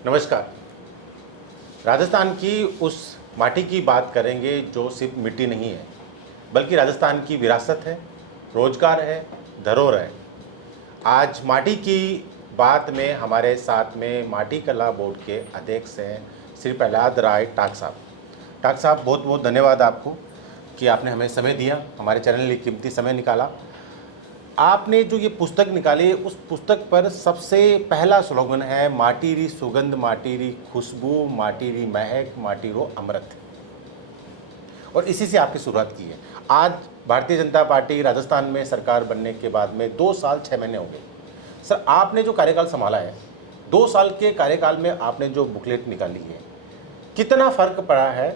नमस्कार। राजस्थान की उस माटी की बात करेंगे जो सिर्फ मिट्टी नहीं है, बल्कि राजस्थान की विरासत है, रोजगार है, धरोहर है। आज माटी की बात में हमारे साथ में माटी कला बोर्ड के अध्यक्ष हैं श्री प्रहलाद राय टाक साहब। टाक साहब, बहुत बहुत धन्यवाद आपको कि आपने हमें समय दिया, हमारे चैनल के लिए कीमती समय निकाला। आपने जो ये पुस्तक निकाली है, उस पुस्तक पर सबसे पहला स्लोगन है, माटी री सुगंध, माटी री खुशबू, माटी री महक, माटी रो अमृत। और इसी से आपकी शुरुआत की है। आज भारतीय जनता पार्टी राजस्थान में सरकार बनने के बाद में 2 साल 6 महीने हो गए। सर, आपने जो कार्यकाल संभाला है, 2 साल के कार्यकाल में आपने जो बुकलेट निकाली है, कितना फर्क पड़ा है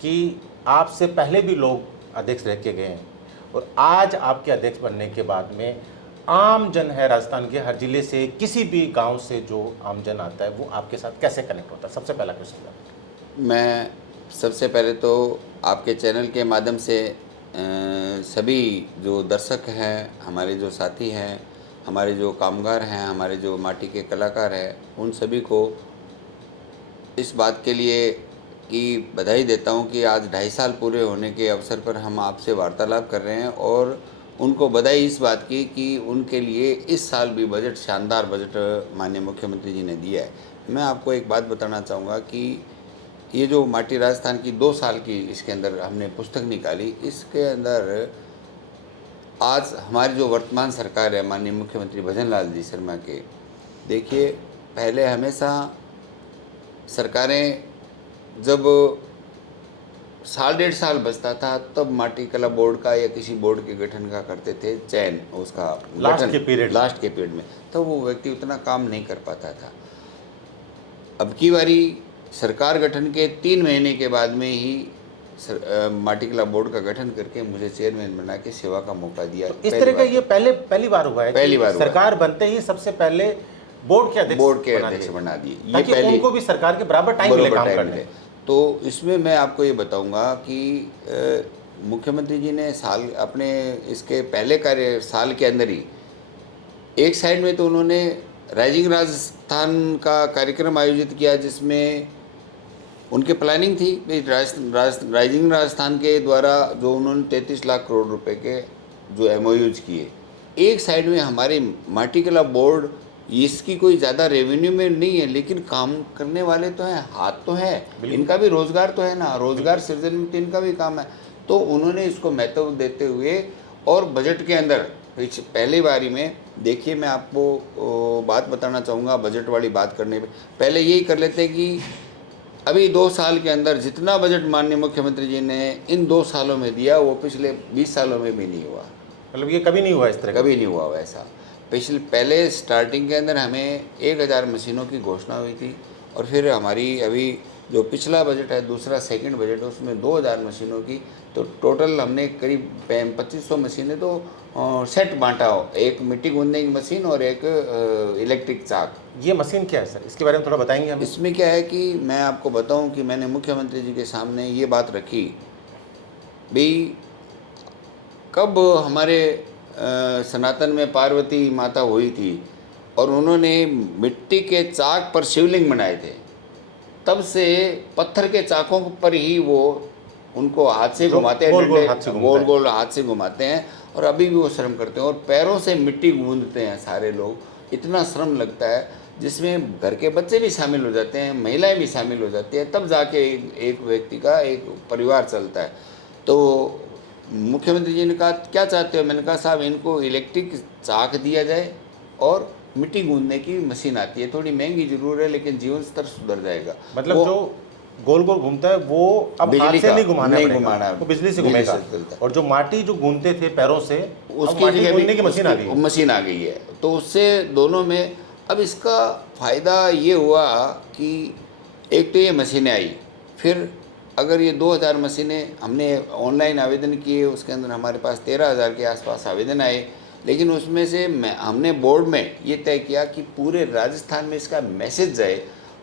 कि आपसे पहले भी लोग अध्यक्ष रह के गए हैं और आज आपके अध्यक्ष बनने के बाद में आम जन है राजस्थान के हर जिले से, किसी भी गांव से जो आम जन आता है, वो आपके साथ कैसे कनेक्ट होता है? सबसे पहला क्वेश्चन था। मैं सबसे पहले तो आपके चैनल के माध्यम से सभी जो दर्शक हैं, हमारे जो साथी हैं, हमारे जो कामगार हैं, हमारे जो माटी के कलाकार हैं, उन सभी को इस बात के लिए कि बधाई देता हूं कि आज 2.5 साल पूरे होने के अवसर पर हम आपसे वार्तालाप कर रहे हैं और उनको बधाई इस बात की कि उनके लिए इस साल भी बजट, शानदार बजट माननीय मुख्यमंत्री जी ने दिया है। मैं आपको एक बात बताना चाहूँगा कि ये जो माटी राजस्थान की 2 साल की इसके अंदर हमने पुस्तक निकाली, इसके अंदर आज हमारी जो वर्तमान सरकार है माननीय मुख्यमंत्री भजन लाल जी शर्मा के, देखिए पहले हमेशा सरकारें जब साल 1.5 साल बचता था तब माटी कला बोर्ड का या किसी बोर्ड के गठन का करते थे, चयन उसका लास्ट के पीरियड में, तो वो व्यक्ति उतना काम नहीं कर पाता था। अब की बारी सरकार गठन के 3 महीने के बाद में ही माटी कला बोर्ड का गठन करके मुझे चेयरमैन बना के सेवा का मौका दिया। तो इस तरह का ये पहली बार हुआ है? पहली बार सरकार बनते ही सबसे पहले बोर्ड के अध्यक्ष बना दिए, ये पहले उनको भी सरकार के बराबर टाइम मिले काम करने। तो इसमें मैं आपको ये बताऊंगा कि मुख्यमंत्री जी ने साल अपने इसके पहले कार्य साल के अंदर ही एक साइड में तो उन्होंने राइजिंग राजस्थान का कार्यक्रम आयोजित किया, जिसमें उनकी प्लानिंग थी राइजिंग राजस्थान के द्वारा जो उन्होंने 33 लाख करोड़ रुपए के जो MOUs किए। एक साइड में हमारे माटी कला बोर्ड, इसकी कोई ज़्यादा रेवेन्यू में नहीं है, लेकिन काम करने वाले तो हैं, हाथ तो है, इनका भी रोजगार तो है ना, रोजगार सृजन में तो इनका भी काम है। तो उन्होंने इसको महत्व देते हुए और बजट के अंदर पहली बारी में, देखिए मैं आपको बात बताना चाहूँगा बजट वाली बात करने पे पहले यही कर लेते हैं कि अभी 2 साल के अंदर जितना बजट माननीय मुख्यमंत्री जी ने इन 2 सालों में दिया, वो पिछले 20 सालों में भी नहीं हुआ। मतलब ये कभी नहीं हुआ इस तरह? कभी नहीं हुआ वैसा। पहले स्टार्टिंग के अंदर हमें 1000 मशीनों की घोषणा हुई थी और फिर हमारी अभी जो पिछला बजट है, दूसरा सेकंड बजट है, उसमें 2000 मशीनों की, तो टोटल हमने करीब 2500 मशीनें तो सेट बांटा हो, एक मिट्टी गूंदने की मशीन और एक इलेक्ट्रिक चाक। ये मशीन क्या है सर, इसके बारे में थोड़ा बताएंगे हमें? इसमें क्या है कि मैं आपको बताऊं कि मैंने मुख्यमंत्री जी के सामने ये बात रखी भाई, कब हमारे सनातन में पार्वती माता हुई थी और उन्होंने मिट्टी के चाक पर शिवलिंग बनाए थे, तब से पत्थर के चाकों पर ही वो उनको हाथ से घुमाते हैं, गोल गोल हाथ से घुमाते हैं और अभी भी वो श्रम करते हैं और पैरों से मिट्टी गूंदते हैं सारे लोग। इतना श्रम लगता है जिसमें घर के बच्चे भी शामिल हो जाते हैं, महिलाएं भी शामिल हो जाती हैं, तब जाके एक व्यक्ति का एक परिवार चलता है। तो मुख्यमंत्री जी ने कहा क्या चाहते हो? मैंने कहा साहब इनको इलेक्ट्रिक चाक दिया जाए और मिट्टी गूंदने की मशीन आती है, थोड़ी महंगी जरूर है लेकिन जीवन स्तर सुधर जाएगा। मतलब जो गोल गोल घूमता है वो अब हाथ से नहीं घुमाना, वो बिजली से घूमेगा। और जो माटी जो गूंदते थे पैरों से, उसकी गूंदने की मशीन आ गई है। तो उससे दोनों में अब इसका फायदा ये हुआ कि एक तो ये मशीनें आई, फिर अगर ये 2000 मशीनें हमने ऑनलाइन आवेदन किए, उसके अंदर हमारे पास 13,000 के आसपास आवेदन आए, लेकिन उसमें से हमने बोर्ड में ये तय किया कि पूरे राजस्थान में इसका मैसेज जाए,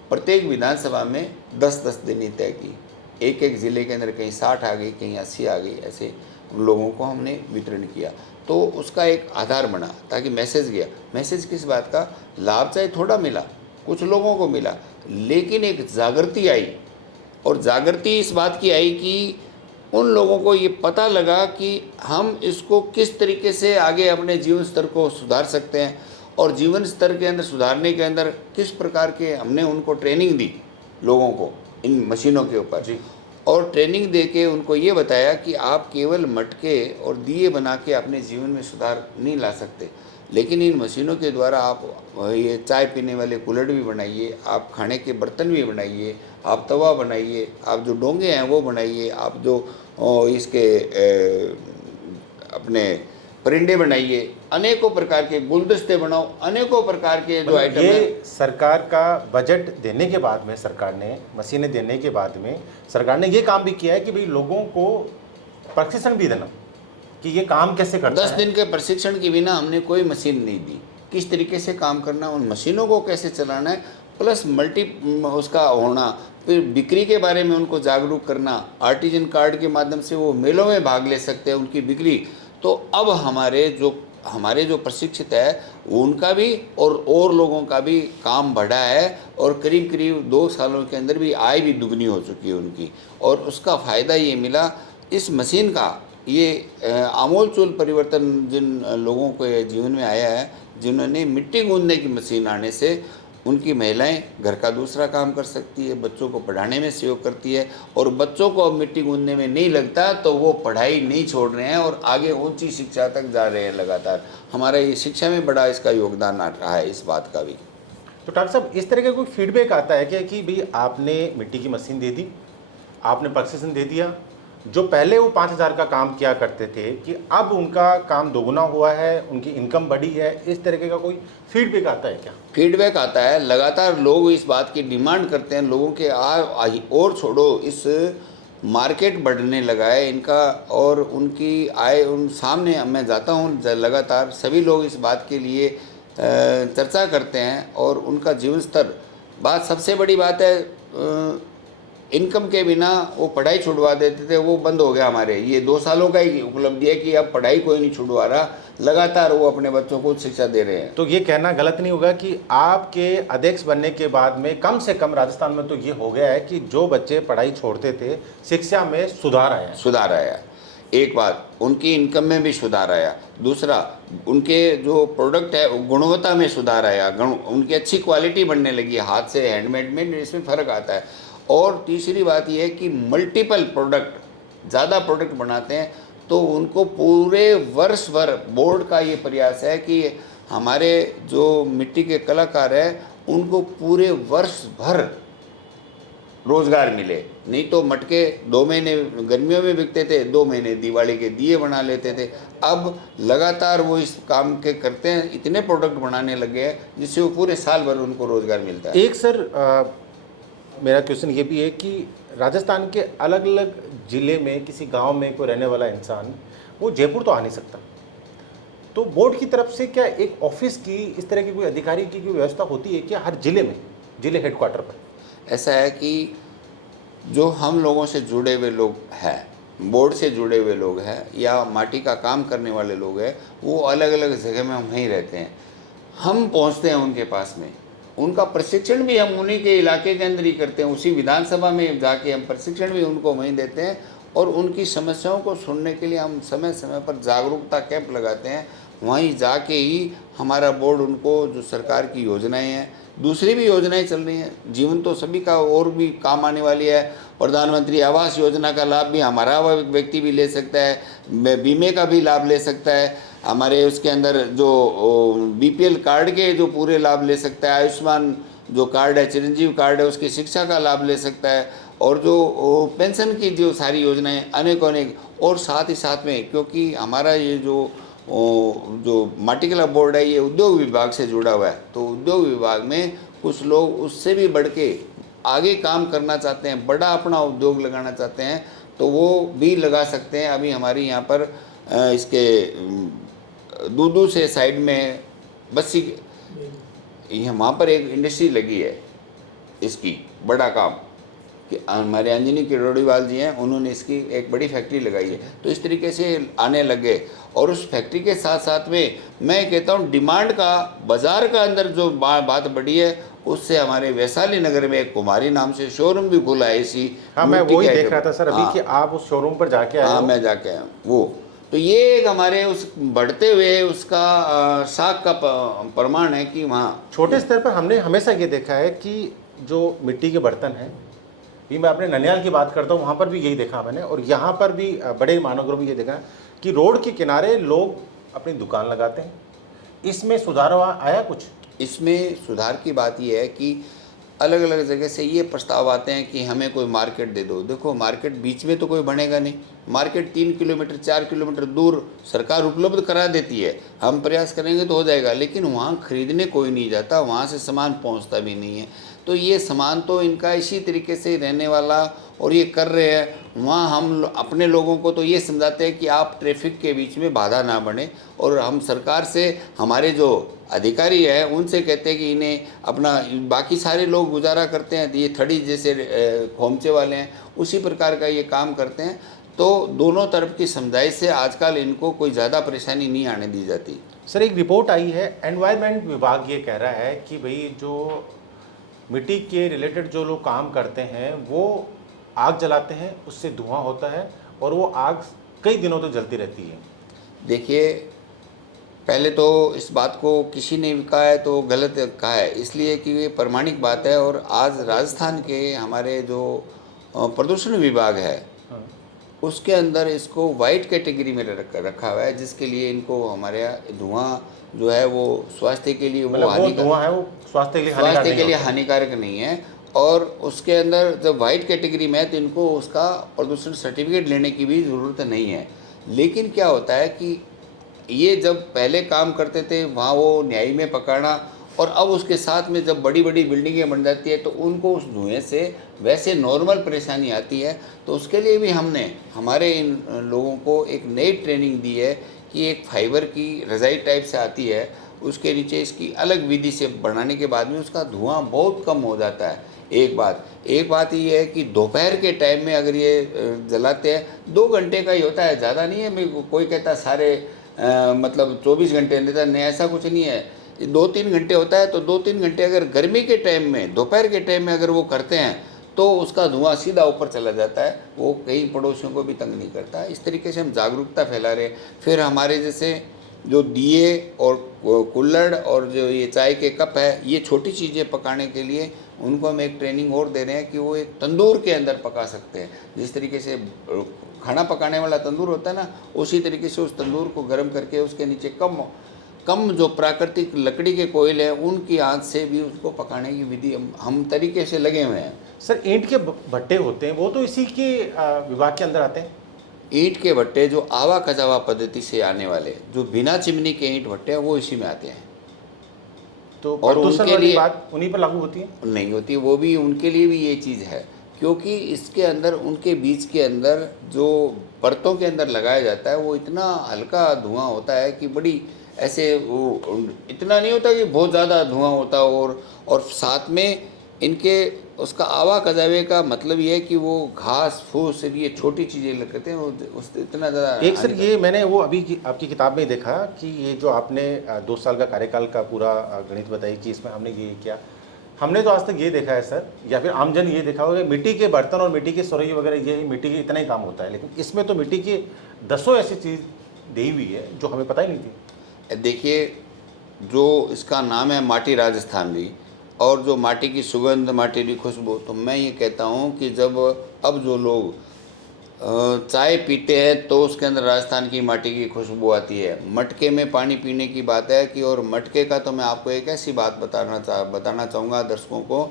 प्रत्येक विधानसभा में 10-10 देनी तय की। एक ज़िले के अंदर कहीं 60 आ गई, कहीं 80 आ गई, ऐसे लोगों को हमने वितरण किया। तो उसका एक आधार बना ताकि मैसेज गया। मैसेज किस बात का? लाभ चाहे थोड़ा मिला, कुछ लोगों को मिला, लेकिन एक जागृति आई, और जागृति इस बात की आई कि उन लोगों को ये पता लगा कि हम इसको किस तरीके से आगे अपने जीवन स्तर को सुधार सकते हैं, और जीवन स्तर के अंदर सुधारने के अंदर किस प्रकार के हमने उनको ट्रेनिंग दी लोगों को इन मशीनों के ऊपर जी। और ट्रेनिंग दे के उनको ये बताया कि आप केवल मटके और दिए बना के अपने जीवन में सुधार नहीं ला सकते, लेकिन इन मशीनों के द्वारा आप ये चाय पीने वाले कुल्हड़ भी बनाइए, आप खाने के बर्तन भी बनाइए, आप तवा बनाइए, आप जो डोंगे हैं वो बनाइए, आप जो इसके अपने परिंदे बनाइए, अनेकों प्रकार के गुलदस्ते बनाओ, अनेकों प्रकार के जो आइटम ये है। सरकार का बजट देने के बाद में, सरकार ने मशीनें देने के बाद में सरकार ने ये काम भी किया है कि भाई लोगों को प्रशिक्षण भी देना कि ये काम कैसे करता 10 है। दिन के प्रशिक्षण के बिना हमने कोई मशीन नहीं दी, किस तरीके से काम करना, उन मशीनों को कैसे चलाना है, प्लस मल्टी उसका होना, फिर बिक्री के बारे में उनको जागरूक करना, आर्टिजन कार्ड के माध्यम से वो मेलों में भाग ले सकते हैं, उनकी बिक्री। तो अब हमारे जो प्रशिक्षित है उनका भी और लोगों का भी काम बढ़ा है, और करीब करीब 2 सालों के अंदर भी आय भी दुगनी हो चुकी है उनकी, और उसका फ़ायदा ये मिला इस मशीन का। ये आमूलचूल परिवर्तन जिन लोगों के जीवन में आया है, जिन्होंने मिट्टी गूंदने की मशीन आने से उनकी महिलाएं घर का दूसरा काम कर सकती है, बच्चों को पढ़ाने में सहयोग करती है, और बच्चों को अब मिट्टी गूंदने में नहीं लगता तो वो पढ़ाई नहीं छोड़ रहे हैं और आगे ऊंची शिक्षा तक जा रहे हैं लगातार। हमारा ये शिक्षा में बड़ा इसका योगदान आ रहा है इस बात का भी। तो डॉक्टर साहब, इस तरह का कोई फीडबैक आता है क्या कि भाई आपने मिट्टी की मशीन दे दी, आपने प्रशिक्षण दे दिया, जो पहले वो 5,000 का काम किया करते थे कि अब उनका काम दोगुना हुआ है, उनकी इनकम बढ़ी है, इस तरीके का कोई फीडबैक आता है क्या? फीडबैक आता है, लगातार लोग इस बात की डिमांड करते हैं, लोगों के और छोड़ो, इस मार्केट बढ़ने लगा है इनका, और उनकी आय उन सामने मैं जाता हूँ लगातार, सभी लोग इस बात के लिए चर्चा करते हैं, और उनका जीवन स्तर, बात सबसे बड़ी बात है, इनकम के बिना वो पढ़ाई छुड़वा देते थे, वो बंद हो गया। हमारे ये 2 सालों का ही उपलब्धि है कि अब पढ़ाई कोई नहीं छुड़वा रहा, लगातार वो अपने बच्चों को शिक्षा दे रहे हैं। तो ये कहना गलत नहीं होगा कि आपके अध्यक्ष बनने के बाद में कम से कम राजस्थान में तो ये हो गया है कि जो बच्चे पढ़ाई छोड़ते थे, शिक्षा में सुधार आया है। सुधार आया। एक बात, उनकी इनकम में भी सुधार आया। दूसरा, उनके जो प्रोडक्ट है गुणवत्ता में सुधार आया, उनकी अच्छी क्वालिटी बनने लगी, हाथ से हैंडमेड में इसमें फ़र्क आता है। और तीसरी बात यह है कि मल्टीपल प्रोडक्ट, ज़्यादा प्रोडक्ट बनाते हैं, तो उनको पूरे वर्ष भर, बोर्ड का ये प्रयास है कि हमारे जो मिट्टी के कलाकार हैं उनको पूरे वर्ष भर रोज़गार मिले। नहीं तो मटके 2 महीने गर्मियों में बिकते थे, 2 महीने दिवाली के दिए बना लेते थे। अब लगातार वो इस काम के करते हैं, इतने प्रोडक्ट बनाने लगे हैं जिससे वो पूरे साल भर उनको रोज़गार मिलता है। एक सर, मेरा क्वेश्चन ये भी है कि राजस्थान के अलग अलग ज़िले में किसी गांव में कोई रहने वाला इंसान वो जयपुर तो आ नहीं सकता, तो बोर्ड की तरफ से क्या एक ऑफिस की, इस तरह की कोई अधिकारी की कोई व्यवस्था होती है क्या हर ज़िले में, ज़िले हेडक्वार्टर पर? ऐसा है कि जो हम लोगों से जुड़े हुए लोग हैं, बोर्ड से जुड़े हुए लोग हैं, या माटी का काम करने वाले लोग हैं, वो अलग अलग जगह में वहीं रहते हैं। हम पहुंचते हैं उनके पास में, उनका प्रशिक्षण भी हम उन्हीं के इलाके के अंदर ही करते हैं, उसी विधानसभा में जाके हम प्रशिक्षण भी उनको वहीं देते हैं, और उनकी समस्याओं को सुनने के लिए हम समय समय पर जागरूकता कैंप लगाते हैं। वहीं जाके ही हमारा बोर्ड उनको जो सरकार की योजनाएं हैं, दूसरी भी योजनाएं चल रही हैं, जीवन तो सभी का और भी काम आने वाली है। प्रधानमंत्री आवास योजना का लाभ भी हमारा व्यक्ति भी ले सकता है, बीमे का भी लाभ ले सकता है, हमारे उसके अंदर जो बीपीएल कार्ड के जो पूरे लाभ ले सकता है, आयुष्मान जो कार्ड है, चिरंजीव कार्ड है, उसकी शिक्षा का लाभ ले सकता है, और जो पेंशन की जो सारी योजनाएं अनेक, और साथ ही साथ में, क्योंकि हमारा ये जो माटी कला बोर्ड है ये उद्योग विभाग से जुड़ा हुआ है, तो उद्योग विभाग में कुछ लोग उससे भी बढ़ के आगे काम करना चाहते हैं, बड़ा अपना उद्योग लगाना चाहते हैं, तो वो भी लगा सकते हैं। अभी हमारी यहाँ पर इसके दूदू से साइड में बस्सी, वहाँ पर एक इंडस्ट्री लगी है, इसकी बड़ा काम कि हमारे अंजनी किरोड़ीवाल जी हैं, उन्होंने इसकी एक बड़ी फैक्ट्री लगाई है। तो इस तरीके से आने लगे, और उस फैक्ट्री के साथ साथ में मैं कहता हूँ डिमांड का, बाज़ार का अंदर जो बात बढ़ी है, उससे हमारे वैशाली नगर में एक कुमारी नाम से शोरूम भी खुला है इसी हाँ, मैं मिट्टी वही के देख आइटम। रहा था सर अभी हाँ कि आप उस शोरूम पर जाके आए हाँ, हो। मैं जाके आया हूँ वो। तो ये एक हमारे उस बढ़ते हुए उसका साख का प्रमाण है कि वहाँ छोटे स्तर पर हमने हमेशा ये देखा है कि जो मिट्टी के बर्तन हैं, ये मैं अपने ननियाल की बात करता हूँ, वहाँ पर भी यही देखा मैंने, और यहाँ पर भी बड़े महानगरों में ये देखा कि रोड के किनारे लोग अपनी दुकान लगाते हैं। इसमें सुधार आया कुछ? इसमें सुधार की बात यह है कि अलग अलग जगह से ये प्रस्ताव आते हैं कि हमें कोई मार्केट दे दो। देखो, मार्केट बीच में तो कोई बनेगा नहीं। मार्केट 3 किलोमीटर 4 किलोमीटर दूर सरकार उपलब्ध करा देती है, हम प्रयास करेंगे तो हो जाएगा, लेकिन वहाँ खरीदने कोई नहीं जाता, वहाँ से सामान पहुँचता भी नहीं है। तो ये सामान तो इनका इसी तरीके से रहने वाला, और ये कर रहे हैं। वहाँ हम अपने लोगों को तो ये समझाते हैं कि आप ट्रैफिक के बीच में बाधा ना बने, और हम सरकार से, हमारे जो अधिकारी है उनसे कहते हैं कि इन्हें अपना, बाकी सारे लोग गुजारा करते हैं, ये थड़ी जैसे खोमचे वाले हैं उसी प्रकार का ये काम करते हैं। तो दोनों तरफ की समझाइश से आजकल इनको कोई ज़्यादा परेशानी नहीं आने दी जाती। सर, एक रिपोर्ट आई है, एनवायरनमेंट विभाग ये कह रहा है कि भाई जो मिट्टी के रिलेटेड जो लोग काम करते हैं वो आग जलाते हैं, उससे धुआं होता है और वो आग कई दिनों तक जलती रहती है। देखिए, पहले तो इस बात को किसी ने भी कहा है तो गलत कहा है, इसलिए कि ये प्रमाणिक बात है। और आज राजस्थान के हमारे जो प्रदूषण विभाग है हाँ। उसके अंदर इसको वाइट कैटेगरी में रखा हुआ है, जिसके लिए इनको हमारे यहाँ धुआं जो है वो स्वास्थ्य के लिए वो मतलब वो हानिकारक, धुआं है वो स्वास्थ्य के लिए हानिकारक स्वास्थ्य नहीं के लिए होता। हानिकारक नहीं है। और उसके अंदर जब वाइट कैटेगरी में है तो इनको उसका प्रदूषण सर्टिफिकेट लेने की भी ज़रूरत नहीं है। लेकिन क्या होता है कि ये जब पहले काम करते थे वहाँ वो न्याय में पकड़ना, और अब उसके साथ में जब बड़ी बड़ी बिल्डिंगें बन जाती है तो उनको उस धुएं से वैसे नॉर्मल परेशानी आती है। तो उसके लिए भी हमने हमारे इन लोगों को एक नई ट्रेनिंग दी है कि एक फाइबर की रज़ाई टाइप से आती है, उसके नीचे इसकी अलग विधि से बनाने के बाद में उसका धुआं बहुत कम हो जाता है। एक बात ये है कि दोपहर के टाइम में अगर ये जलाते हैं 2 घंटे का ही होता है, ज़्यादा नहीं है। कोई कहता सारे मतलब 24 घंटे लेता नहीं, ऐसा कुछ नहीं है। 2-3 घंटे होता है। तो 2-3 घंटे अगर गर्मी के टाइम में, दोपहर के टाइम में अगर वो करते हैं तो उसका धुआं सीधा ऊपर चला जाता है, वो कई पड़ोसियों को भी तंग नहीं करता। इस तरीके से हम जागरूकता फैला रहे हैं। फिर हमारे जैसे जो दिए और कुल्हड़ और जो ये चाय के कप है, ये छोटी चीज़ें पकाने के लिए उनको हम एक ट्रेनिंग और दे रहे हैं कि वो एक तंदूर के अंदर पका सकते हैं। जिस तरीके से खाना पकाने वाला तंदूर होता है ना, उसी तरीके से उस तंदूर को गर्म करके उसके नीचे कम कम जो प्राकृतिक लकड़ी के कोयले हैं उनकी आंच से भी उसको पकाने की विधि हम तरीके से लगे हुए हैं। सर, ईंट के भट्टे होते हैं वो तो इसी के विभाग के अंदर आते हैं। ईंट के भट्टे जो आवा खजावा पद्धति से आने वाले, जो बिना चिमनी के ईंट भट्टे हैं, वो इसी में आते हैं। तो और प्रदूषण उनके वाली लिए बात उन्हीं पर लागू होती है। नहीं होती, वो भी उनके लिए भी ये चीज़ है, क्योंकि इसके अंदर उनके बीच के अंदर जो परतों के अंदर लगाया जाता है वो इतना हल्का धुआं होता है कि बड़ी ऐसे वो इतना नहीं होता कि बहुत ज़्यादा धुआं होता हो। और साथ में इनके उसका आवा खजावे का मतलब ये है कि वो घास फूस ये छोटी चीज़ें लगते हैं, वो उस इतना ज़्यादा एक सर, ये मैंने वो अभी आपकी किताब में देखा कि ये जो आपने 2 साल का कार्यकाल का पूरा गणित बताई कि इसमें हमने ये किया। हमने तो आज तक ये देखा है सर, या फिर आमजन ये देखा होगा, मिट्टी के बर्तन और मिट्टी की सुरही वगैरह ये मिट्टी के इतना ही काम होता है, लेकिन इसमें तो मिट्टी की 10 ऐसी चीज़ दी हुई है जो हमें पता ही नहीं थी। देखिए, जो इसका नाम है माटी राजस्थान भी, और जो माटी की सुगंध, माटी की खुशबू, तो मैं ये कहता हूँ कि जब अब जो लोग चाय पीते हैं तो उसके अंदर राजस्थान की माटी की खुशबू आती है। मटके में पानी पीने की बात है कि, और मटके का तो मैं आपको एक ऐसी बात बताना चाहूँगा दर्शकों को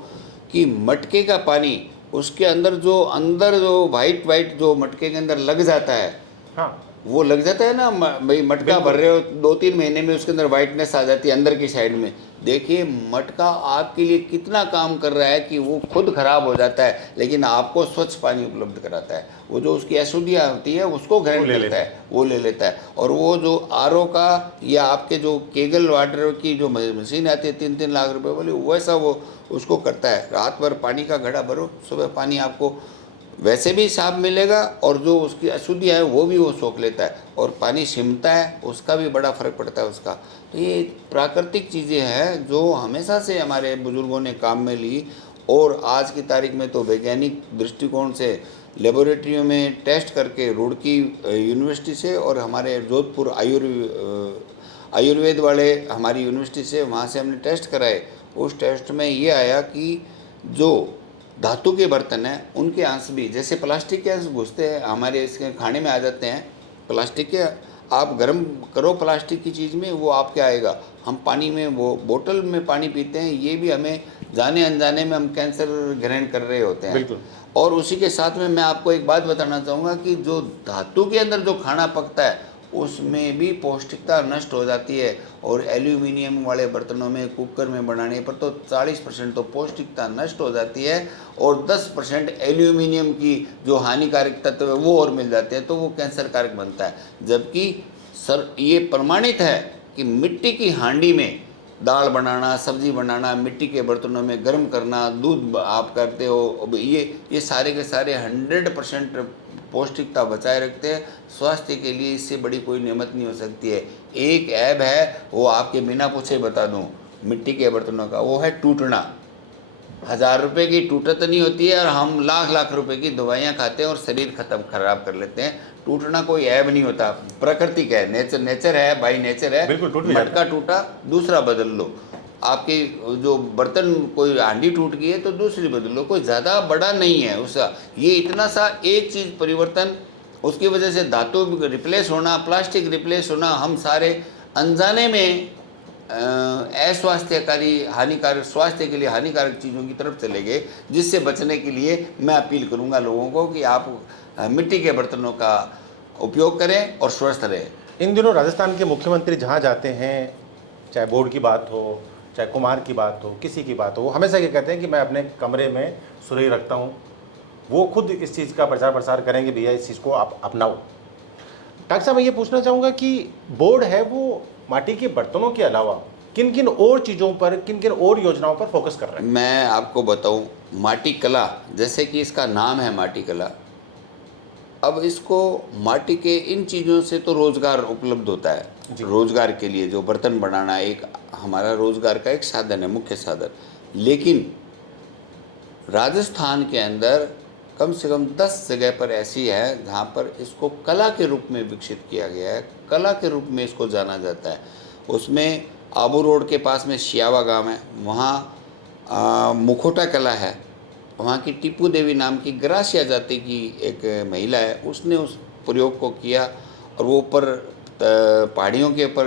कि मटके का पानी, उसके अंदर जो वाइट जो मटके के अंदर लग जाता है, हाँ, वो लग जाता है ना भाई, मटका भर रहे हो 2-3 महीने में उसके अंदर वाइटनेस आ जाती है अंदर की साइड में। देखिए, मटका आपके लिए कितना काम कर रहा है कि वो खुद खराब हो जाता है लेकिन आपको स्वच्छ पानी उपलब्ध कराता है। वो जो उसकी अशुद्धियाँ होती है उसको ग्रहण करता है, वो ले लेता है। और वो जो आरओ का या आपके जो केगल वाटर की जो मशीन आती है 3-3 लाख रुपए वाली, वैसा वो उसको करता है। रात भर पानी का घड़ा भरो, सुबह पानी आपको वैसे भी साफ मिलेगा और जो उसकी अशुद्धियाँ है वो भी वो सोख लेता है, और पानी सिमटा है उसका भी बड़ा फर्क पड़ता है उसका। तो ये प्राकृतिक चीज़ें हैं जो हमेशा से हमारे बुजुर्गों ने काम में ली, और आज की तारीख में तो वैज्ञानिक दृष्टिकोण से लेबोरेटरियों में टेस्ट करके रुड़की यूनिवर्सिटी से और हमारे जोधपुर आयुर्वेद वाले हमारी यूनिवर्सिटी से, वहाँ से हमने टेस्ट कराए। उस टेस्ट में ये आया कि जो धातु के बर्तन हैं उनके अंश भी, जैसे प्लास्टिक के अंश घुसते हैं हमारे इसके खाने में आ जाते हैं, प्लास्टिक के आप गर्म करो प्लास्टिक की चीज़ में वो आपके आएगा। हम पानी में वो बोतल में पानी पीते हैं, ये भी हमें जाने अनजाने में हम कैंसर ग्रहण कर रहे होते हैं। बिल्कुल। और उसी के साथ में मैं आपको एक बात बताना चाहूँगा कि जो धातु के अंदर जो खाना पकता है उसमें भी पौष्टिकता नष्ट हो जाती है, और एल्यूमिनियम वाले बर्तनों में कुकर में बनाने पर तो 40% तो पौष्टिकता नष्ट हो जाती है, और 10% एल्यूमिनियम की जो हानिकारक तत्व है वो और मिल जाते हैं, तो वो कैंसर कारक बनता है। जबकि सर ये प्रमाणित है कि मिट्टी की हांडी में दाल बनाना, सब्जी बनाना, मिट्टी के बर्तनों में गर्म करना, दूध आप करते हो, ये सारे के सारे 100% पौष्टिकता बचाए रखते हैं। स्वास्थ्य के लिए इससे बड़ी कोई नेमत नहीं हो सकती है। एक ऐब है वो आपके बिना पूछे बता दूं मिट्टी के बर्तनों का, वो है टूटना। 1000 रुपये की टूटत नहीं होती है और हम लाख लाख रुपए की दवाइयाँ खाते हैं और शरीर खराब कर लेते हैं। टूटना कोई ऐब नहीं होता, प्राकृतिक है, नेचर है, बाई नेचर है। बिल्कुल, टूट भी जाता है। मटका टूटा दूसरा बदल लो, आपकी जो बर्तन कोई हांडी टूट गई है तो दूसरी बदल लो, कोई ज़्यादा बड़ा नहीं है उसका। ये इतना सा एक चीज़ परिवर्तन, उसकी वजह से धातु रिप्लेस होना, प्लास्टिक रिप्लेस होना, हम सारे अनजाने में अस्वास्थ्यकारी हानिकारक, स्वास्थ्य के लिए हानिकारक चीज़ों की तरफ चले गए, जिससे बचने के लिए मैं अपील करूंगा लोगों को कि आप मिट्टी के बर्तनों का उपयोग करें और स्वस्थ रहें। इन दिनों राजस्थान के मुख्यमंत्री जहाँ जाते हैं, चाहे बोर्ड की बात हो, चाहे कुमार की बात हो, किसी की बात हो, वो हमेशा ये कहते हैं कि मैं अपने कमरे में सुरही रखता हूँ। वो खुद इस चीज़ का प्रचार प्रसार करेंगे, भैया इस चीज़ को आप अपनाओ। डॉक्टर साहब, मैं ये पूछना चाहूँगा कि बोर्ड है वो माटी के बर्तनों के अलावा किन किन और चीज़ों पर, किन किन और योजनाओं पर फोकस कर रहे हैं? मैं आपको बताऊं, माटी कला, जैसे कि इसका नाम है माटी कला, अब इसको माटी के इन चीज़ों से तो रोज़गार उपलब्ध होता है। रोज़गार के लिए जो बर्तन बनाना एक हमारा रोज़गार का एक साधन है, मुख्य साधन। लेकिन राजस्थान के अंदर कम से कम 10 जगह पर ऐसी है जहाँ पर इसको कला के रूप में विकसित किया गया है, कला के रूप में इसको जाना जाता है। उसमें आबू रोड के पास में सियावा गांव है, वहाँ मुखोटा कला है। वहाँ की टीपू देवी नाम की ग्रासिया जाति की एक महिला है, उसने उस प्रयोग को किया, और वो ऊपर पहाड़ियों के ऊपर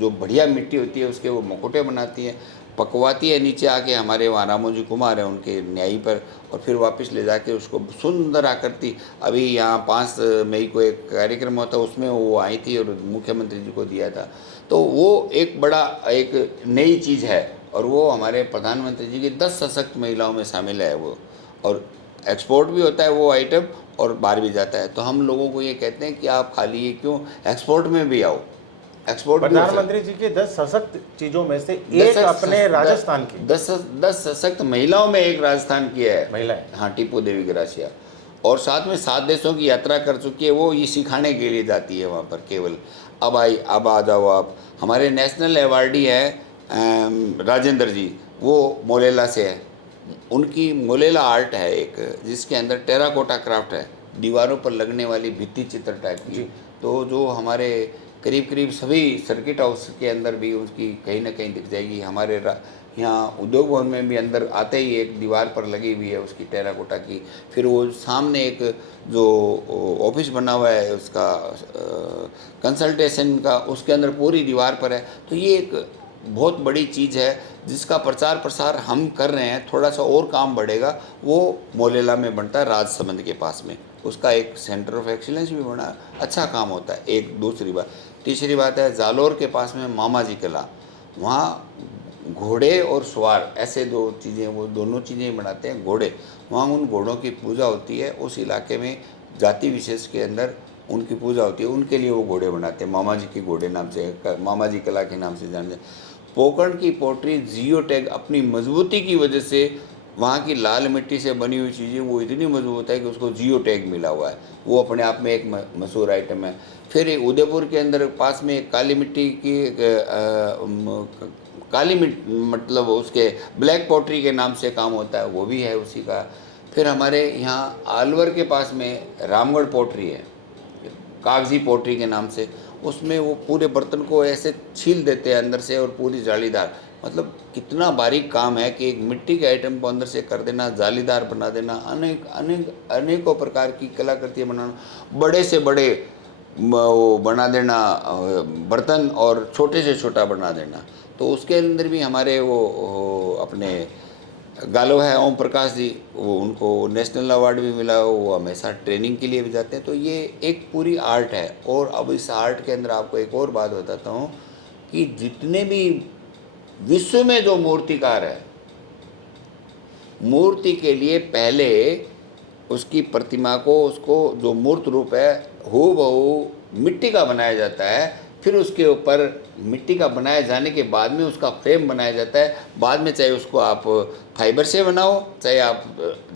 जो बढ़िया मिट्टी होती है उसके वो मुखोटे बनाती है, पकवाती है, नीचे आके हमारे वहाँ रामोजी कुमार है उनके न्यायी पर, और फिर वापस ले जाके उसको सुंदर आकृति। अभी यहाँ 5 मई को एक कार्यक्रम होता है, उसमें वो आई थी और मुख्यमंत्री जी को दिया था। तो वो एक बड़ा एक नई चीज़ है, और वो हमारे प्रधानमंत्री जी की 10 सशक्त महिलाओं में शामिल है वो, और एक्सपोर्ट भी होता है वो आइटम और बाहर भी जाता है। तो हम लोगों को ये कहते हैं कि आप खाली ये क्यों, एक्सपोर्ट में भी आओ। एक्सपोर्ट प्रधानमंत्री जी के 10 सशक्त चीज़ों में से एक अपने राजस्थान की 10 सशक्त महिलाओं में एक राजस्थान की है महिला है। हाँ, टीपू देवी ग्रासिया, और साथ में 7 देशों की यात्रा कर चुकी है। वो ये सिखाने के लिए जाती है वहाँ पर केवल। अब आ जाओ आप, हमारे नेशनल अवार्डी है राजेंद्र जी, वो मोलेला से है। उनकी मोलेला आर्ट है एक, जिसके अंदर टेराकोटा क्राफ्ट है, दीवारों पर लगने वाली भित्ति चित्र टाइप की। तो जो हमारे करीब करीब सभी सर्किट हाउस के अंदर भी उसकी कहीं ना कहीं दिख जाएगी। हमारे यहाँ उद्योग भवन में भी अंदर आते ही एक दीवार पर लगी हुई है उसकी टेराकोटा की। फिर वो सामने एक जो ऑफिस बना हुआ है उसका कंसल्टेशन का, उसके अंदर पूरी दीवार पर है। तो ये एक बहुत बड़ी चीज़ है जिसका प्रचार प्रसार हम कर रहे हैं। थोड़ा सा और काम बढ़ेगा, वो मोलेला में बनता है राजसमंद के पास में, उसका एक सेंटर ऑफ एक्सीलेंस भी बना, अच्छा काम होता है। एक दूसरी बात, तीसरी बात है जालोर के पास में मामा जी कला, वहाँ घोड़े और सवार ऐसे 2 चीज़ें, वो दोनों चीज़ें बनाते हैं। घोड़े, वहाँ उन घोड़ों की पूजा होती है, उस इलाके में जाति विशेष के अंदर उनकी पूजा होती है, उनके लिए वो घोड़े बनाते हैं। मामा जी के घोड़े नाम से, मामा जी कला के नाम से जानते हैं। पोकरण की पोट्री जियो टैग अपनी मजबूती की वजह से वहाँ की लाल मिट्टी से बनी हुई चीज़ें वो इतनी मजबूत है कि उसको जियो टैग मिला हुआ है, वो अपने आप में एक मशहूर आइटम है। फिर एक उदयपुर के अंदर पास में एक काली मिट्टी की एक काली मतलब उसके ब्लैक पॉटरी के नाम से काम होता है, वो भी है उसी का। फिर हमारे यहाँ अलवर के पास में रामगढ़ पोट्री है, कागजी पोट्री के नाम से, उसमें वो पूरे बर्तन को ऐसे छील देते हैं अंदर से और पूरी जालीदार, मतलब कितना बारीक काम है कि एक मिट्टी के आइटम को अंदर से कर देना, जालीदार बना देना, अनेक अनेक अनेकों प्रकार की कलाकृतियाँ बनाना, बड़े से बड़े वो बना देना बर्तन और छोटे से छोटा बना देना। तो उसके अंदर भी हमारे वो अपने गालो है ओम प्रकाश जी, वो उनको नेशनल अवार्ड भी मिला, वो हमेशा ट्रेनिंग के लिए भी जाते हैं। तो ये एक पूरी आर्ट है। और अब इस आर्ट के अंदर आपको एक और बात बताता हूँ कि जितने भी विश्व में जो मूर्तिकार है, मूर्ति के लिए पहले उसकी प्रतिमा को, उसको जो मूर्त रूप है हूबहू मिट्टी का बनाया जाता है, फिर उसके ऊपर मिट्टी का बनाए जाने के बाद में उसका फ्रेम बनाया जाता है। बाद में चाहे उसको आप फाइबर से बनाओ, चाहे आप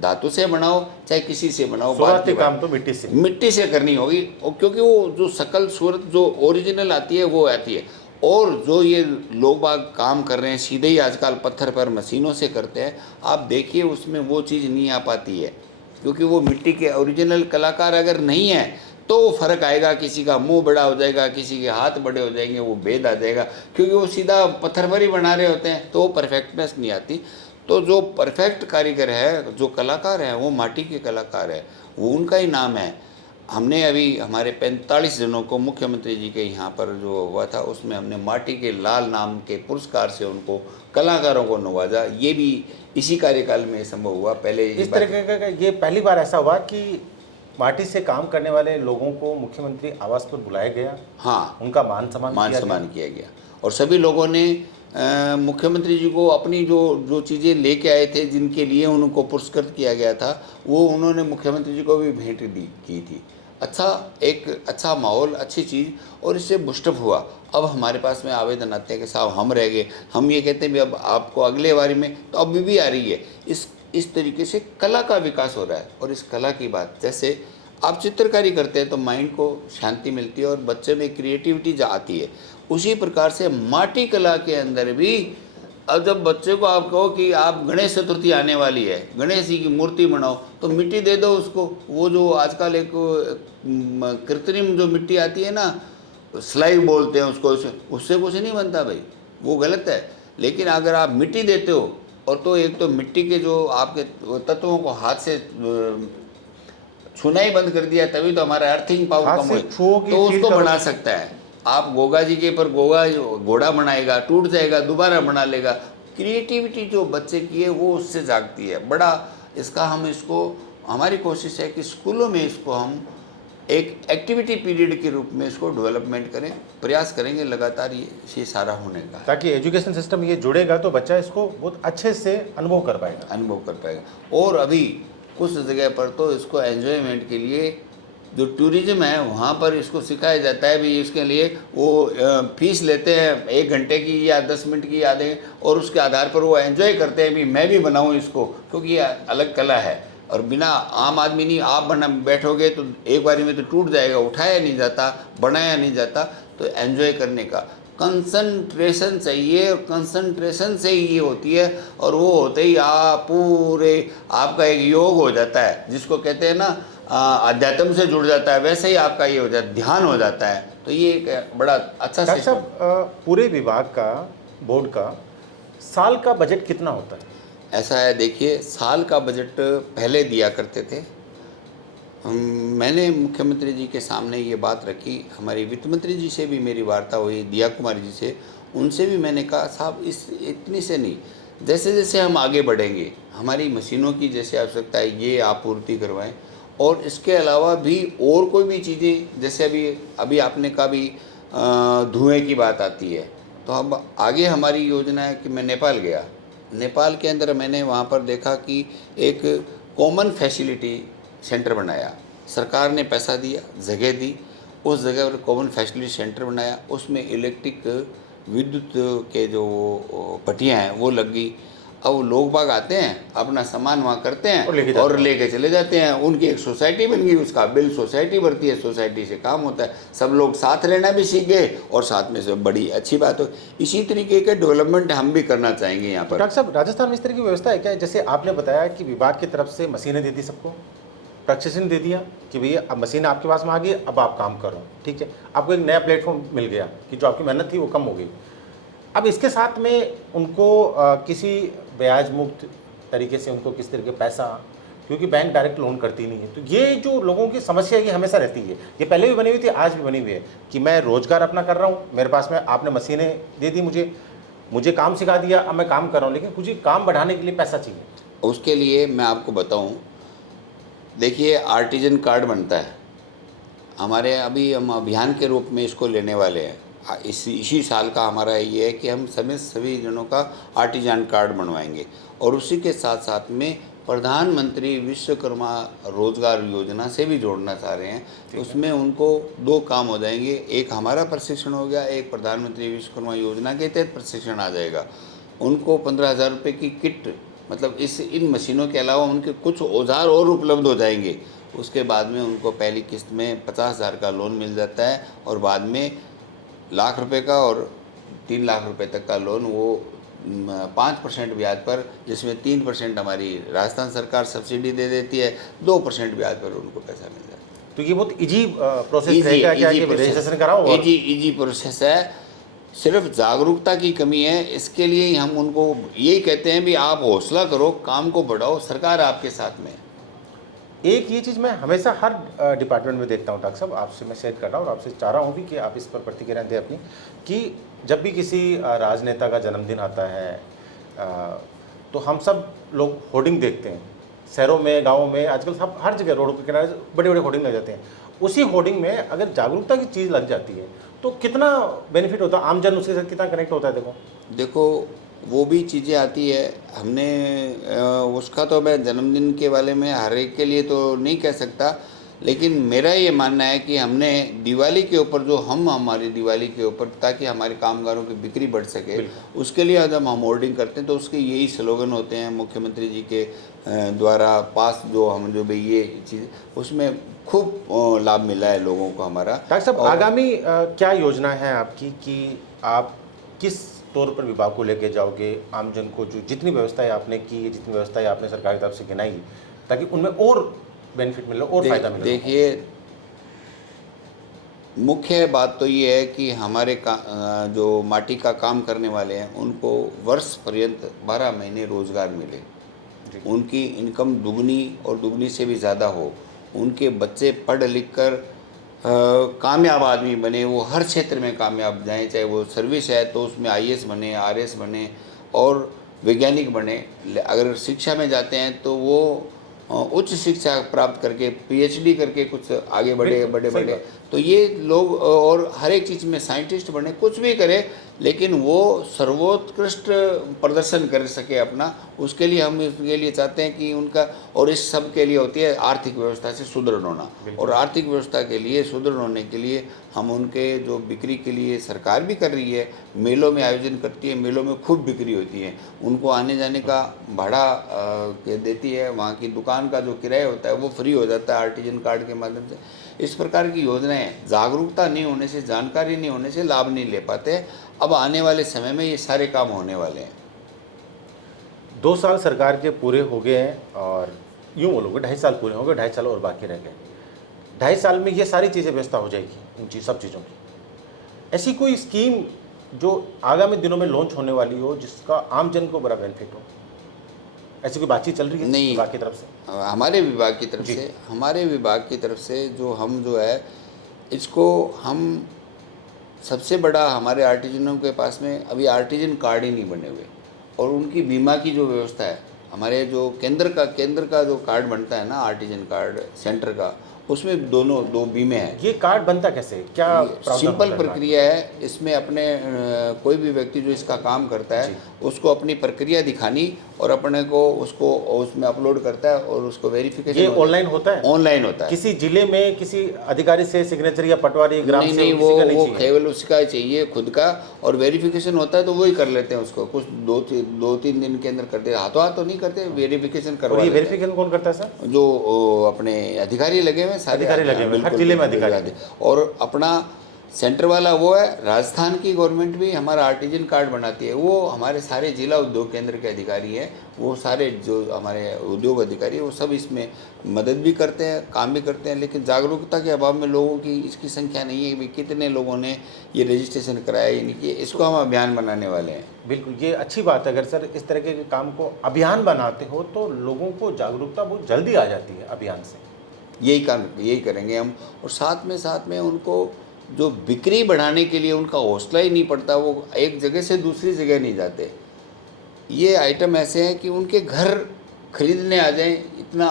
धातु से बनाओ, चाहे किसी से बनाओ, शुरुआती काम तो मिट्टी से करनी होगी, क्योंकि वो जो शकल सूरत जो ओरिजिनल आती है वो आती है। और जो ये लोग बाग काम कर रहे हैं सीधे ही आजकल पत्थर पर मशीनों से करते हैं, आप देखिए उसमें वो चीज़ नहीं आ पाती है, क्योंकि वो मिट्टी के ओरिजिनल कलाकार अगर नहीं है तो फ़र्क आएगा। किसी का मुंह बड़ा हो जाएगा, किसी के हाथ बड़े हो जाएंगे, वो भेद आ जाएगा, क्योंकि वो सीधा पत्थर पर ही बना रहे होते हैं, तो वो परफेक्टनेस नहीं आती। तो जो परफेक्ट कारीगर है, जो कलाकार है, वो माटी के कलाकार है, वो उनका ही नाम है। हमने अभी हमारे 45 जनों को मुख्यमंत्री जी के यहाँ पर जो हुआ था, उसमें हमने माटी के लाल नाम के पुरस्कार से उनको कलाकारों को नवाजा। ये भी इसी कार्यकाल में संभव हुआ। पहले इस तरीके का ये पहली बार ऐसा हुआ कि माटी से काम करने वाले लोगों को मुख्यमंत्री आवास पर बुलाया गया, हाँ, उनका मान सम्मान किया गया। और सभी लोगों ने मुख्यमंत्री जी को अपनी जो चीज़ें लेके आए थे, जिनके लिए उनको पुरस्कृत किया गया था, वो उन्होंने मुख्यमंत्री जी को भी भेंट की थी। एक अच्छा माहौल, अच्छी चीज़, और इससे बुस्टअप हुआ। अब हमारे पास में आवेदन आते हैं कि साहब हम रह गए, हम ये कहते हैं भी अब आपको अगले बारी में, तो अभी भी आ रही है। इस तरीके से कला का विकास हो रहा है। और इस कला की बात, जैसे आप चित्रकारी करते हैं तो माइंड को शांति मिलती है और बच्चे में क्रिएटिविटी आती है। उसी प्रकार से माटी कला के अंदर भी, अब जब बच्चे को आप कहो कि आप गणेश चतुर्थी आने वाली है, गणेश जी की मूर्ति बनाओ, तो मिट्टी दे दो उसको। वो जो आजकल एक कृत्रिम जो मिट्टी आती है ना, स्लाई बोलते हैं उसको, उससे कुछ नहीं बनता भाई, वो गलत है। लेकिन अगर आप मिट्टी देते हो, और तो एक तो मिट्टी के जो आपके तत्वों को हाथ से छूना ही बंद कर दिया, तभी तो हमारा अर्थिंग पावर कम हो, तो उसको बना सकता है। आप गोगा जी के पर घोड़ा बनाएगा, टूट जाएगा, दोबारा बना लेगा। क्रिएटिविटी जो बच्चे की है वो उससे जागती है। बड़ा इसका हम इसको, हमारी कोशिश है कि स्कूलों में इसको हम एक एक्टिविटी पीरियड के रूप में इसको डेवलपमेंट करें, प्रयास करेंगे लगातार ये सारा होने का, ताकि एजुकेशन सिस्टम ये जुड़ेगा तो बच्चा इसको बहुत अच्छे से अनुभव कर पाएगा। और अभी कुछ जगह पर तो इसको एंजॉयमेंट के लिए जो टूरिज्म है वहाँ पर इसको सिखाया जाता है भी, इसके लिए वो फीस लेते हैं 1 घंटे की या 10 मिनट की यादें, और उसके आधार पर वो एंजॉय करते हैं भी मैं भी बनाऊँ इसको, क्योंकि ये अलग कला है। और बिना आम आदमी नहीं, आप बैठोगे तो एक बारी में तो टूट जाएगा, उठाया नहीं जाता, बनाया नहीं जाता। तो एंजॉय करने का कंसंट्रेशन चाहिए, और कंसंट्रेशन से ही ये होती है। और वो होते ही आप पूरे आपका एक योग हो जाता है, जिसको कहते हैं ना अध्यात्म से जुड़ जाता है, वैसे ही आपका ये हो जाता है, ध्यान हो जाता है। तो ये एक बड़ा अच्छा सिस्टम। पूरे विभाग का, बोर्ड का साल का बजट कितना होता है? ऐसा है, देखिए, साल का बजट पहले दिया करते थे। मैंने मुख्यमंत्री जी के सामने ये बात रखी, हमारी वित्त मंत्री जी से भी मेरी वार्ता हुई, दिया कुमारी जी से, उनसे भी मैंने कहा साहब इतनी से नहीं, जैसे जैसे हम आगे बढ़ेंगे, हमारी मशीनों की जैसे आवश्यकता है ये आपूर्ति करवाएं, और इसके अलावा भी और कोई भी चीज़ें, जैसे अभी आपने कहा भी धुएँ की बात आती है, तो अब आगे हमारी योजना है कि मैं नेपाल गया, नेपाल के अंदर मैंने वहाँ पर देखा कि एक कॉमन फैसिलिटी सेंटर बनाया, सरकार ने पैसा दिया, जगह दी, उस जगह पर कॉमन फैसिलिटी सेंटर बनाया, उसमें इलेक्ट्रिक विद्युत के जो भट्टियाँ हैं वो लग गई। अब लोग बाग आते हैं, अपना सामान वहाँ करते और लेके हैं जाते और हैं। लेके चले जाते हैं। उनकी एक सोसाइटी बन गई, उसका बिल सोसाइटी भरती है, सोसाइटी से काम होता है, सब लोग साथ रहना भी सीख गए और साथ में से बड़ी अच्छी बात हो। इसी तरीके के डेवलपमेंट हम भी करना चाहेंगे यहाँ तो पर। डॉक्टर साहब, राजस्थान में इस तरह की व्यवस्था है क्या? जैसे आपने बताया कि विभाग की तरफ से मशीनें दे दी सबको, प्रशिक्षण दे दिया कि भैया अब मशीन आपके पास में आ गई, अब आप काम करो, ठीक है। आपको एक नया प्लेटफॉर्म मिल गया कि जो आपकी मेहनत थी वो कम हो गई। अब इसके साथ में उनको किसी ब्याज मुक्त तरीके से उनको किस तरह के पैसा, क्योंकि बैंक डायरेक्ट लोन करती नहीं है, तो ये जो लोगों की समस्या है ये हमेशा रहती है। ये पहले भी बनी हुई थी, आज भी बनी हुई है कि मैं रोजगार अपना कर रहा हूँ, मेरे पास में आपने मशीनें दे दी, मुझे काम सिखा दिया, अब मैं काम कर रहा हूँ, लेकिन मुझे काम बढ़ाने के लिए पैसा चाहिए। उसके लिए मैं आपको बताऊं, देखिए आर्टिजन कार्ड बनता है हमारे, अभी हम अभियान के रूप में इसको लेने वाले हैं। इसी साल का हमारा ये है कि हम सभी जनों का आर्टिजन कार्ड बनवाएंगे और उसी के साथ साथ में प्रधानमंत्री विश्वकर्मा रोजगार योजना से भी जोड़ना चाह रहे हैं। उसमें उनको 2 काम हो जाएंगे, एक हमारा प्रशिक्षण हो गया, एक प्रधानमंत्री विश्वकर्मा योजना के तहत प्रशिक्षण आ जाएगा। उनको 15,000 रुपये की किट, मतलब इन मशीनों के अलावा उनके कुछ औजार और उपलब्ध हो जाएंगे। उसके बाद में उनको पहली किस्त में 50,000 का लोन मिल जाता है और बाद में लाख रुपए का और 3 लाख रुपए तक का लोन वो 5% ब्याज पर, जिसमें 3% हमारी राजस्थान सरकार सब्सिडी दे देती है, 2% ब्याज पर उनको पैसा मिल जाता है। तो ये बहुत इजी प्रोसेस रहेगा क्या कि रजिस्ट्रेशन कराओ और इजी प्रोसेस है। सिर्फ जागरूकता की कमी है, इसके लिए ही हम उनको यही कहते हैं भी आप हौसला करो, काम को बढ़ाओ, सरकार आपके साथ में है। एक ये चीज़ मैं हमेशा हर डिपार्टमेंट में देखता हूँ डॉक्टर साहब, आपसे मैं शेयर कर रहा हूँ और आपसे चाह रहा हूँ भी कि आप इस पर प्रतिक्रिया दें अपनी, कि जब भी किसी राजनेता का जन्मदिन आता है तो हम सब लोग होर्डिंग देखते हैं, शहरों में, गाँवों में, आजकल सब हर जगह रोडों के किनारे बड़े बड़े होर्डिंग लग जाते हैं। उसी होर्डिंग में अगर जागरूकता की चीज़ लग जाती है तो कितना बेनिफिट होता है, आमजन उसके साथ कितना कनेक्ट होता है। देखो वो भी चीज़ें आती है, हमने उसका तो मैं जन्मदिन के बारे में हर एक के लिए तो नहीं कह सकता, लेकिन मेरा ये मानना है कि हमने दिवाली के ऊपर जो हमारी दिवाली के ऊपर, ताकि हमारे कामगारों की बिक्री बढ़ सके, उसके लिए जब हम होर्डिंग करते हैं तो उसके यही स्लोगन होते हैं मुख्यमंत्री जी के द्वारा पास, जो भाई ये चीज़, उसमें खूब लाभ मिला है लोगों को हमारा। डॉक्टर साहब, आगामी क्या योजना है आपकी कि आप किस तौर पर विभाग को लेके जाओगे, आमजन को जो जितनी व्यवस्थाएं आपने की, जितनी व्यवस्थाएं आपने सरकार की तरफ से गिनाई, ताकि उनमें और बेनिफिट मिले और फायदा मिले? देखिए मुख्य बात तो ये है कि हमारे जो माटी का काम करने वाले हैं उनको वर्ष पर्यंत 12 महीने रोजगार मिले, उनकी इनकम दुगनी और दुगनी से भी ज़्यादा हो, उनके बच्चे पढ़ लिख कर कामयाब आदमी बने, वो हर क्षेत्र में कामयाब जाएं, चाहे वो सर्विस है तो उसमें आईएएस बने, आरएस बने और वैज्ञानिक बने। अगर शिक्षा में जाते हैं तो वो उच्च शिक्षा प्राप्त करके पीएचडी करके कुछ आगे बढ़े। तो ये लोग और हर एक चीज़ में साइंटिस्ट बने, कुछ भी करे, लेकिन वो सर्वोत्कृष्ट प्रदर्शन कर सके अपना, उसके लिए हम इसके लिए चाहते हैं कि उनका, और इस सब के लिए होती है आर्थिक व्यवस्था से सुदृढ़ होना, और आर्थिक व्यवस्था के लिए सुदृढ़ होने के लिए हम उनके जो बिक्री के लिए सरकार भी कर रही है, मेलों में आयोजन करती है, मेलों में खूब बिक्री होती है, उनको आने जाने का भाड़ा देती है, वहाँ की दुकान का जो किराया होता है वो फ्री हो जाता है आर्टिजन कार्ड के माध्यम से। इस प्रकार की योजनाएं, जागरूकता नहीं होने से, जानकारी नहीं होने से लाभ नहीं ले पाते। अब आने वाले समय में ये सारे काम होने वाले हैं। 2 साल सरकार के पूरे हो गए हैं और यूँ बोलोगे 2.5 साल पूरे हो गए, 2.5 साल और बाकी रह गए। 2.5 साल में ये सारी चीज़ें व्यवस्था हो जाएगी इन सब चीज़ों की। ऐसी कोई स्कीम जो आगामी दिनों में लॉन्च होने वाली हो जिसका आम जन को बड़ा बेनिफिट हो, ऐसी कोई बातचीत चल रही है नहीं, विभाग की तरफ से? हमारे विभाग की तरफ से जो है इसको हम सबसे बड़ा, हमारे आर्टिजनों के पास में अभी आर्टिजन कार्ड ही नहीं बने हुए, और उनकी बीमा की जो व्यवस्था है, हमारे जो केंद्र का जो कार्ड बनता है ना आर्टिजन कार्ड सेंटर का, उसमें दोनों दो बीमे हैं। ये कार्ड बनता कैसे, क्या प्रावधान सिंपल होता है प्रक्रिया है इसमें। अपने कोई भी व्यक्ति जो इसका काम करता है उसको अपनी प्रक्रिया दिखानी और अपने को उसको उसमें अपलोड करता है और उसको वेरिफिकेशन। ये ऑनलाइन होता है? ऑनलाइन होता है। किसी जिले में किसी अधिकारी से सिग्नेचर या पटवारी ग्राम नहीं से नहीं, किसी का नहीं वो चाहिए? केवल उसका चाहिए खुद का, और वेरिफिकेशन होता है तो वही कर लेते हैं उसको। कुछ दो तीन दिन के अंदर करते हैं, हाथों हाथ तो नहीं करते, वेरिफिकेशन करवा और ये लेते हैं। वेरिफिकेशन कौन करता है सर? जो अपने अधिकारी लगे हुए हैं, सारे अधिकारी लगे हुए हैं, हर जिले में अधिकारी। और अपना सेंटर वाला वो है। राजस्थान की गवर्नमेंट भी हमारा आर्टिजन कार्ड बनाती है, वो हमारे सारे जिला उद्योग केंद्र के अधिकारी हैं, वो सारे जो हमारे उद्योग अधिकारी वो सब इसमें मदद भी करते हैं, काम भी करते हैं। लेकिन जागरूकता के अभाव में लोगों की इसकी संख्या नहीं है कि कितने लोगों ने ये रजिस्ट्रेशन कराया या नहीं किया। इसको हम अभियान बनाने वाले हैं। बिल्कुल, ये अच्छी बात है। अगर सर इस तरह के काम को अभियान बनाते हो तो लोगों को जागरूकता बहुत जल्दी आ जाती है अभियान से। यही करेंगे हम। और साथ में उनको जो बिक्री बढ़ाने के लिए उनका हौसला ही नहीं पड़ता, वो एक जगह से दूसरी जगह नहीं जाते। ये आइटम ऐसे हैं कि उनके घर खरीदने आ जाएं, इतना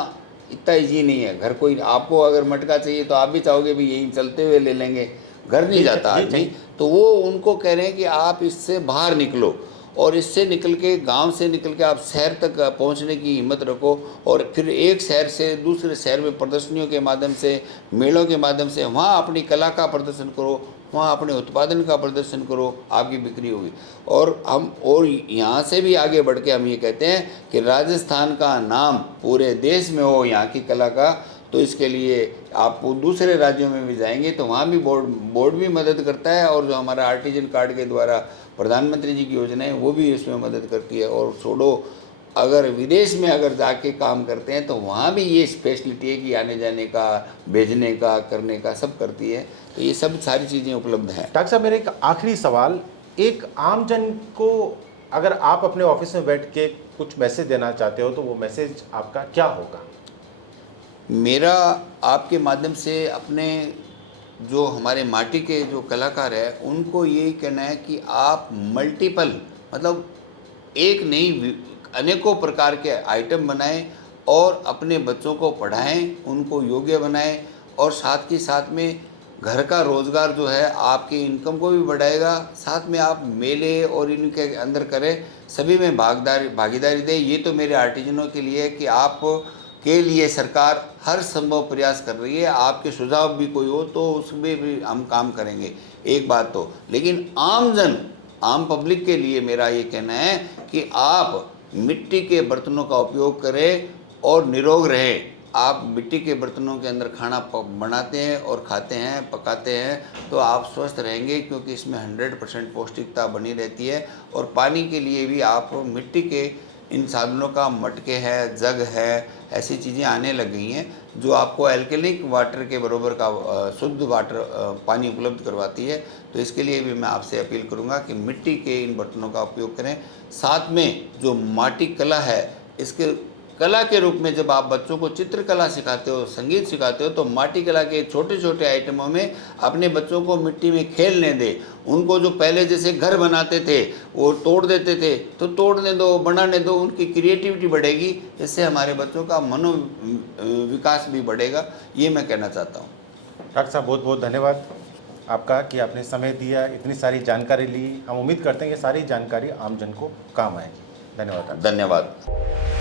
ईजी नहीं है। घर कोई आपको अगर मटका चाहिए तो आप भी चाहोगे भी यहीं चलते हुए ले लेंगे, घर नहीं जाता आदमी। तो वो उनको कह रहे हैं कि आप इससे बाहर निकलो और इससे निकल के, गांव से निकल के आप शहर तक पहुंचने की हिम्मत रखो और फिर एक शहर से दूसरे शहर में प्रदर्शनियों के माध्यम से, मेलों के माध्यम से वहाँ अपनी कला का प्रदर्शन करो, वहाँ अपने उत्पादन का प्रदर्शन करो, आपकी बिक्री होगी। और यहाँ से भी आगे बढ़ के हम ये कहते हैं कि राजस्थान का नाम पूरे देश में हो यहाँ की कला का। तो इसके लिए आप दूसरे राज्यों में भी जाएंगे तो वहाँ भी बोर्ड भी मदद करता है, और जो हमारा आर्टिजन कार्ड के द्वारा प्रधानमंत्री जी की योजना है वो भी इसमें मदद करती है। और छोड़ो, अगर विदेश में अगर जाके काम करते हैं तो वहाँ भी ये स्पेशलिटी है कि आने जाने का, भेजने का, करने का सब करती है। तो ये सब सारी चीज़ें उपलब्ध हैं। डॉक्टर साहब, मेरा एक आखिरी सवाल, एक आम जन को अगर आप अपने ऑफिस में बैठ के कुछ मैसेज देना चाहते हो तो वो मैसेज आपका क्या होगा? मेरा आपके माध्यम से अपने जो हमारे माटी के जो कलाकार हैं उनको यही कहना है कि आप मल्टीपल, मतलब एक नहीं अनेकों प्रकार के आइटम बनाएं और अपने बच्चों को पढ़ाएं, उनको योग्य बनाएं, और साथ ही साथ में घर का रोज़गार जो है आपकी इनकम को भी बढ़ाएगा। साथ में आप मेले और इनके अंदर करें, सभी में भागीदारी दें। ये तो मेरे आर्टिजनों के लिए है कि आप के लिए सरकार हर संभव प्रयास कर रही है। आपके सुझाव भी कोई हो तो उसमें भी हम काम करेंगे, एक बात तो। लेकिन आम पब्लिक के लिए मेरा ये कहना है कि आप मिट्टी के बर्तनों का उपयोग करें और निरोग रहें। आप मिट्टी के बर्तनों के अंदर खाना बनाते हैं और खाते हैं, पकाते हैं, तो आप स्वस्थ रहेंगे, क्योंकि इसमें 100% पौष्टिकता बनी रहती है। और पानी के लिए भी आप मिट्टी के इन साधनों का, मटके है, जग है, ऐसी चीज़ें आने लग गई हैं जो आपको एल्कलिक वाटर के बराबर का शुद्ध वाटर पानी उपलब्ध करवाती है। तो इसके लिए भी मैं आपसे अपील करूंगा कि मिट्टी के इन बर्तनों का उपयोग करें। साथ में जो माटी कला है, इसके कला के रूप में जब आप बच्चों को चित्रकला सिखाते हो, संगीत सिखाते हो, तो माटी कला के छोटे छोटे आइटमों में अपने बच्चों को मिट्टी में खेलने दें। उनको जो पहले जैसे घर बनाते थे वो तोड़ देते थे, तो तोड़ने दो, बनाने दो, उनकी क्रिएटिविटी बढ़ेगी। इससे हमारे बच्चों का मनो विकास भी बढ़ेगा, ये मैं कहना चाहता हूँ। डॉक्टर साहब, बहुत बहुत धन्यवाद आपका कि आपने समय दिया, इतनी सारी जानकारी ली। हम उम्मीद करते हैं कि सारी जानकारी आम जन को काम आएगी। धन्यवाद। धन्यवाद।